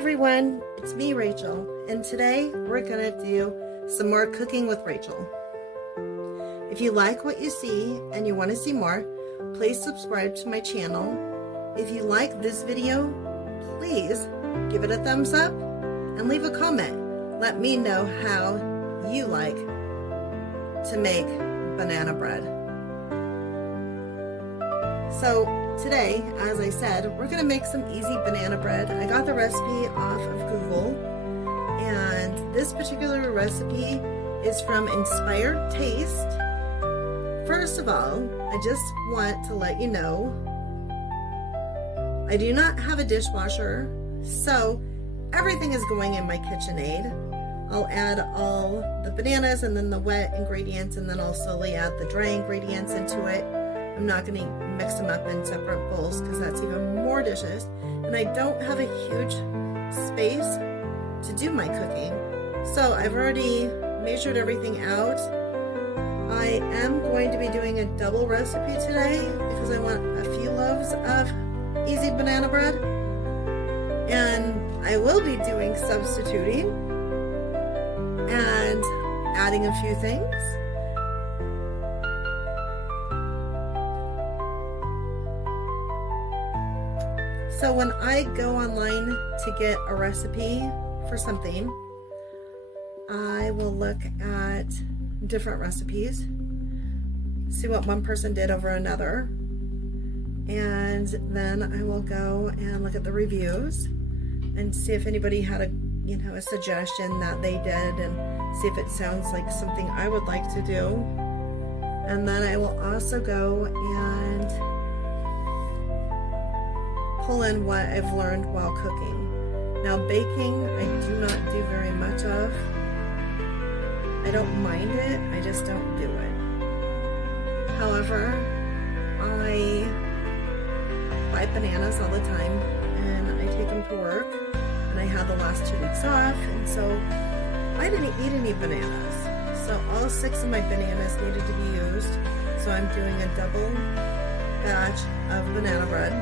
everyone, it's me, Rachel, and today we're gonna do some more Cooking with Rachel. If you like what you see and you want to see more, please subscribe to my channel. If you like this video, please give it a thumbs up and leave a comment. Let me know how you like to make banana bread. So today, as I said, we're gonna make some easy banana bread. I got the recipe off of Google, and this particular recipe is from Inspired Taste. First of all, I just want to let you know, I do not have a dishwasher, so everything is going in my KitchenAid. I'll add all the bananas and then the wet ingredients, and then I'll slowly add the dry ingredients into it. I'm not going to mix them up in separate bowls because that's even more dishes. And I don't have a huge space to do my cooking. So I've already measured everything out. I am going to be doing a double recipe today because I want a few loaves of easy banana bread. And I will be doing substituting and adding a few things. So when I go online to get a recipe for something, I will look at different recipes, see what one person did over another, and then I will go and look at the reviews and see if anybody had a suggestion that they did, and see if it sounds like something I would like to do. And then I will also go and pull in what I've learned while cooking. Now baking, I do not do very much of. I don't mind it, I just don't do it. However, I buy bananas all the time and I take them to work, and I had the last 2 weeks off, and so I didn't eat any bananas. So all 6 of my bananas needed to be used. So I'm doing a double batch of banana bread.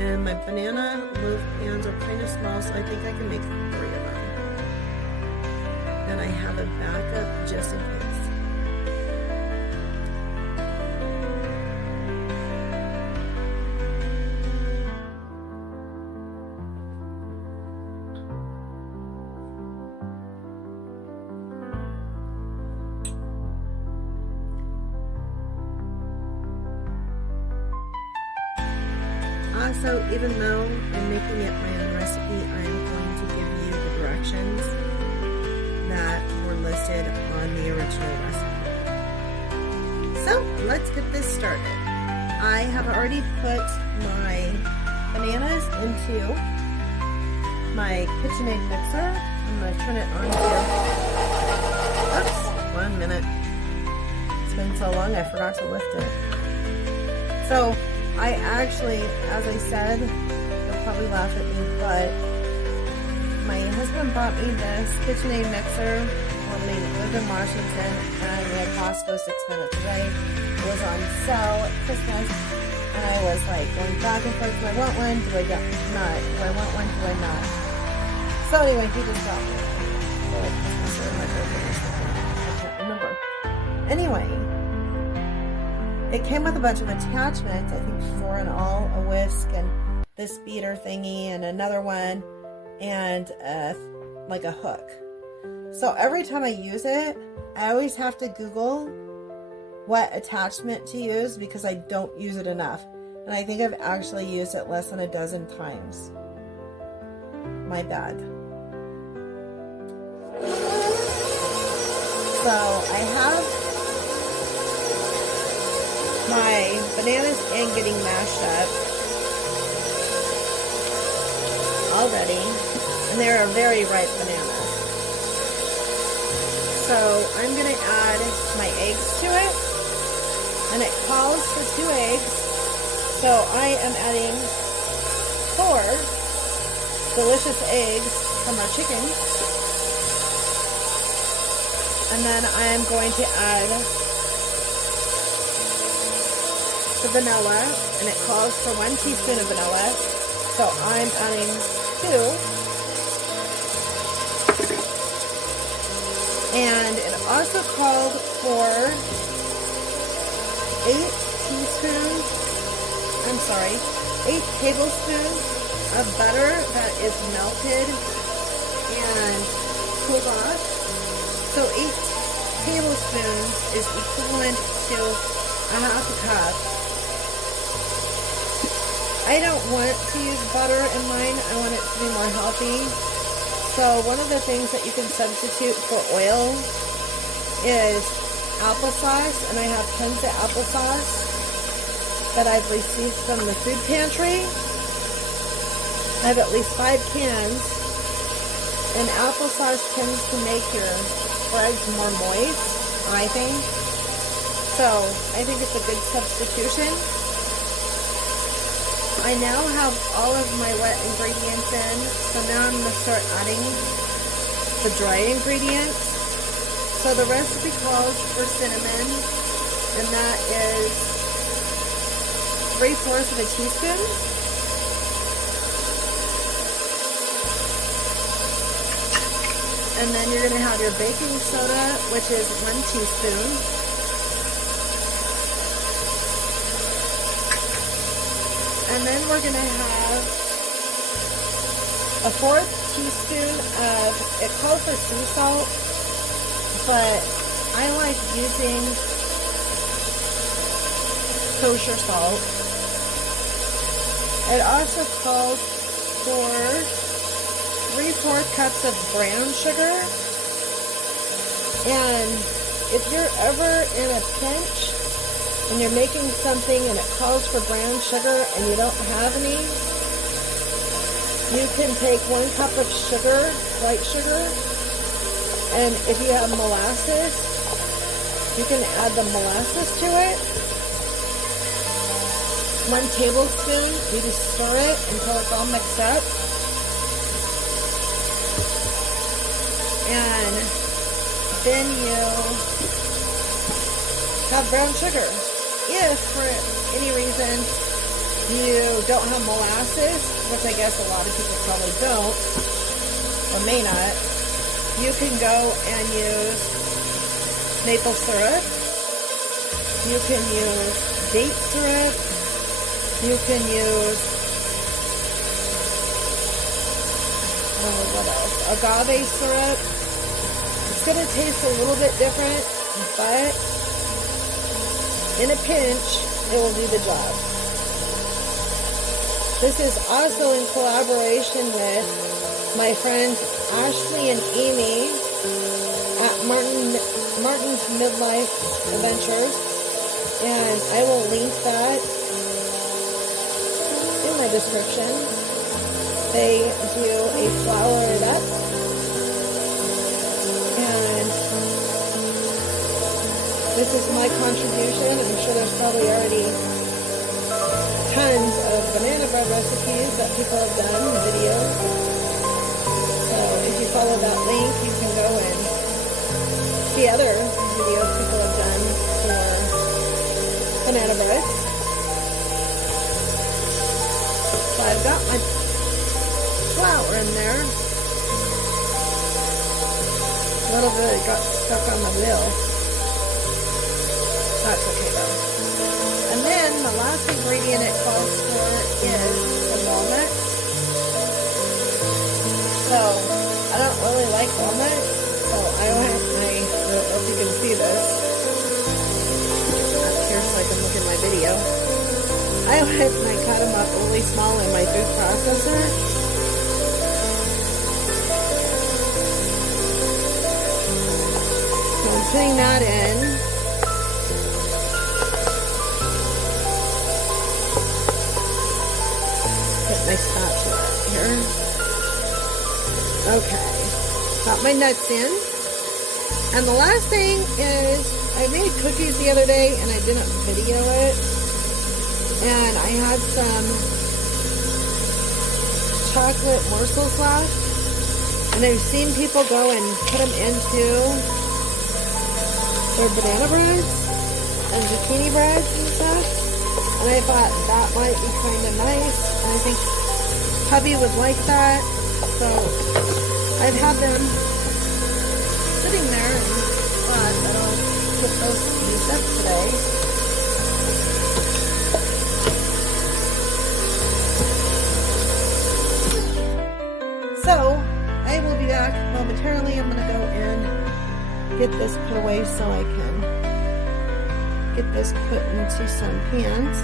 And my banana loaf pans are kind of small, so I think I can make 3 of them. And I have a backup just in case. Also, even though I'm making it my own recipe, I am going to give you the directions that were listed on the original recipe. So let's get this started. I have already put my bananas into my KitchenAid mixer. I'm going to turn it on here. Oops, 1 minute. It's been so long I forgot to lift it. So I actually, as I said, they'll probably laugh at me, but my husband bought me this KitchenAid mixer when we lived in Washington, and we had Costco 6 minutes away. It was on sale at Christmas, and I was like going back and forth, do I want one, do I not, do I want one, do I not? So anyway, he just got me for Christmas or my birthday or something, I can't remember. Anyway, it came with a bunch of attachments, I think 4 in all, a whisk and this beater thingy and another one, and like a hook. So every time I use it, I always have to Google what attachment to use because I don't use it enough. And I think I've actually used it less than a dozen times. My bad. So I have my bananas in getting mashed up already, and they're very ripe bananas. So I'm going to add my eggs to it, and it calls for 2 eggs, so I am adding 4 delicious eggs from our chicken, and then I am going to add the vanilla, and it calls for 1 teaspoon of vanilla, so I'm adding 2, And it also called for 8 tablespoons of butter that is melted and cooled off. So 8 tablespoons is equivalent to a half a cup. I don't want to use butter in mine. I want it to be more healthy. So one of the things that you can substitute for oil is applesauce, and I have tons of applesauce that I've received from the food pantry. I have at least 5 cans, and applesauce tends to make your breads more moist, I think. So I think it's a good substitution. I now have all of my wet ingredients in, so now I'm going to start adding the dry ingredients. So the recipe calls for cinnamon, and that is 3/4 of a teaspoon. And then you're going to have your baking soda, which is 1 teaspoon. And then we're going to have a 1/4 teaspoon of, it calls for sea salt, but I like using kosher salt. It also calls for 3/4 cups of brown sugar. And if you're ever in a pinch and you're making something and it calls for brown sugar and you don't have any, you can take 1 cup of sugar, white sugar, and if you have molasses, you can add the molasses to it. 1 tablespoon, you just stir it until it's all mixed up. And then you have brown sugar. If for any reason you don't have molasses, which I guess a lot of people probably don't, or may not, you can go and use maple syrup. You can use date syrup. You can use, what else? Agave syrup. It's going to taste a little bit different, but in a pinch, it will do the job. This is also in collaboration with my friends Ashley and Amy at Martin's Midlife Adventures, and I will link that in my description. They do a FlourItUp, and this is my contribution. I'm sure there's probably already tons of banana bread recipes that people have done, videos. So if you follow that link, you can go and see other videos people have done for banana breads. So I've got my flour in there. A little bit got stuck on the wheel. That's okay though. And then the last ingredient it calls for is the walnuts. So I don't really like walnuts, so I don't know if you can see this. Up here so I can look at my video. I went and I cut them up really small in my food processor. So I'm putting that in. My spatula here. Okay, got my nuts in. And the last thing is, I made cookies the other day and I didn't video it. And I had some chocolate morsels left. And I've seen people go and put them into their banana breads and zucchini breads and stuff. And I thought that might be kind of nice. And I think hubby would like that. So I've had them sitting there and thought that I'll get those used up today. So I will be back momentarily. I'm going to go and get this put away so I can get this put into some pans.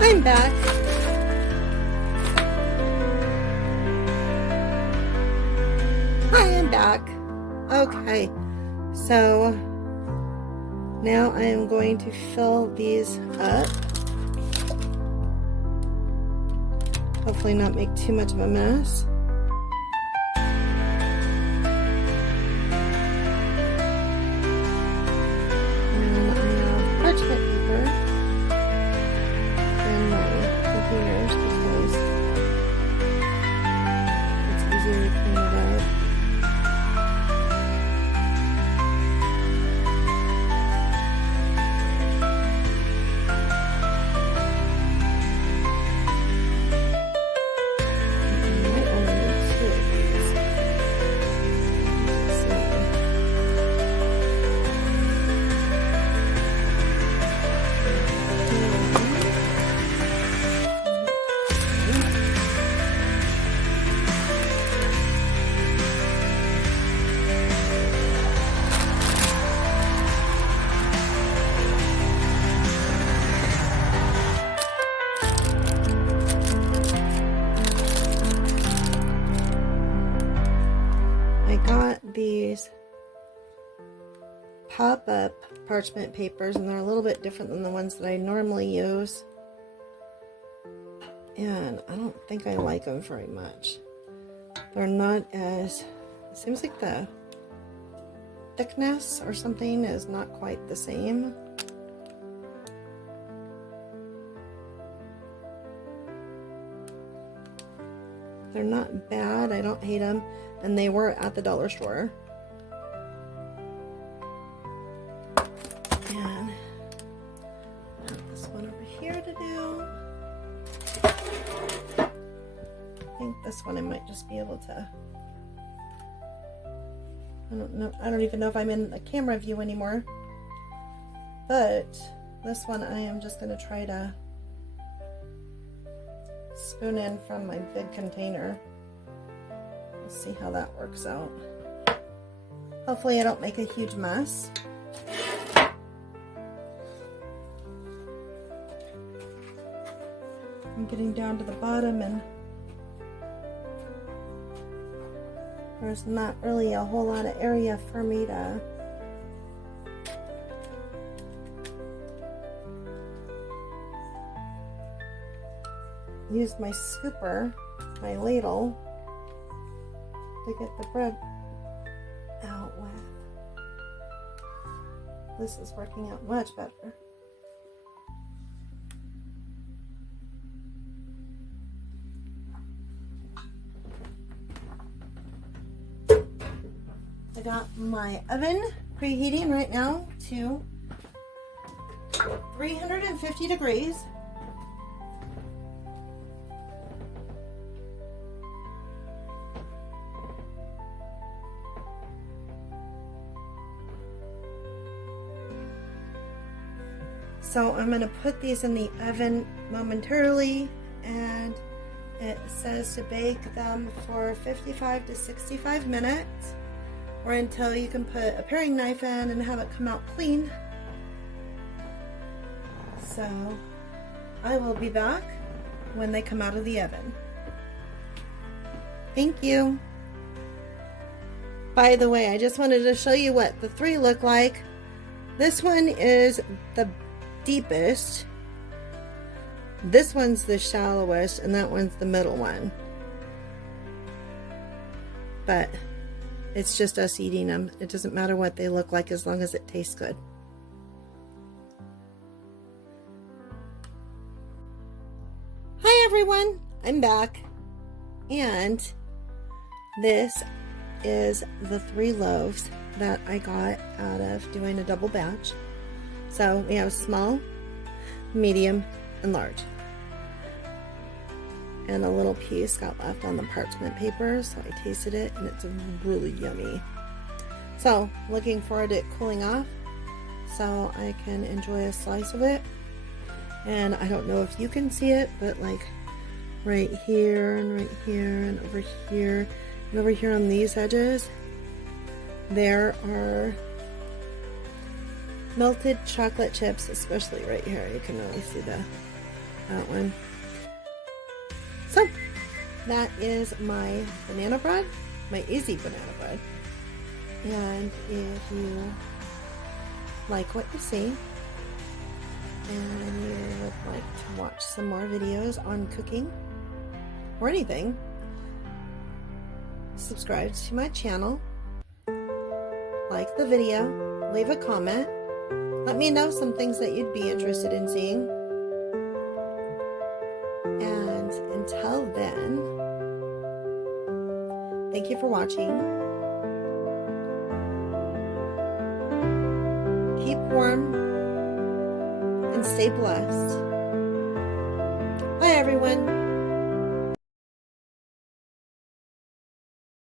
I'm back. Hi, I'm back. Okay, so now I am going to fill these up. Hopefully not make too much of a mess. And I have parchment paper in my containers because it's easier to clean it up. These pop-up parchment papers, and they're a little bit different than the ones that I normally use, and I don't think I like them very much. They're not as, it seems like the thickness or something is not quite the same. They're not bad, I don't hate them, and they were at the dollar store. And I have this one over here to do. I think this one I might just be able to, I don't know, I don't even know if I'm in the camera view anymore. But this one I am just going to try to spoon in from my big container. Let's see how that works out. Hopefully I don't make a huge mess. I'm getting down to the bottom and there's not really a whole lot of area for me to use my scooper, my ladle, to get the bread out with. This is working out much better. I got my oven preheating right now to 350 degrees. So I'm going to put these in the oven momentarily, and it says to bake them for 55 to 65 minutes, or until you can put a paring knife in and have it come out clean. So I will be back when they come out of the oven. Thank you. By the way, I just wanted to show you what the three look like. This one is the deepest, this one's the shallowest, and that one's the middle one. But it's just us eating them. It doesn't matter what they look like as long as it tastes good. Hi everyone, I'm back, and this is the 3 loaves that I got out of doing a double batch. So we have small, medium, and large. And a little piece got left on the parchment paper, so I tasted it and it's really yummy. So, looking forward to it cooling off so I can enjoy a slice of it. And I don't know if you can see it, but like right here and right here and over here on these edges, there are melted chocolate chips, especially right here. You can really see that one. So that is my banana bread, my easy banana bread. And if you like what you see and you would like to watch some more videos on cooking or anything, subscribe to my channel, like the video, leave a comment, let me know some things that you'd be interested in seeing. And until then, thank you for watching. Keep warm and stay blessed. Bye everyone.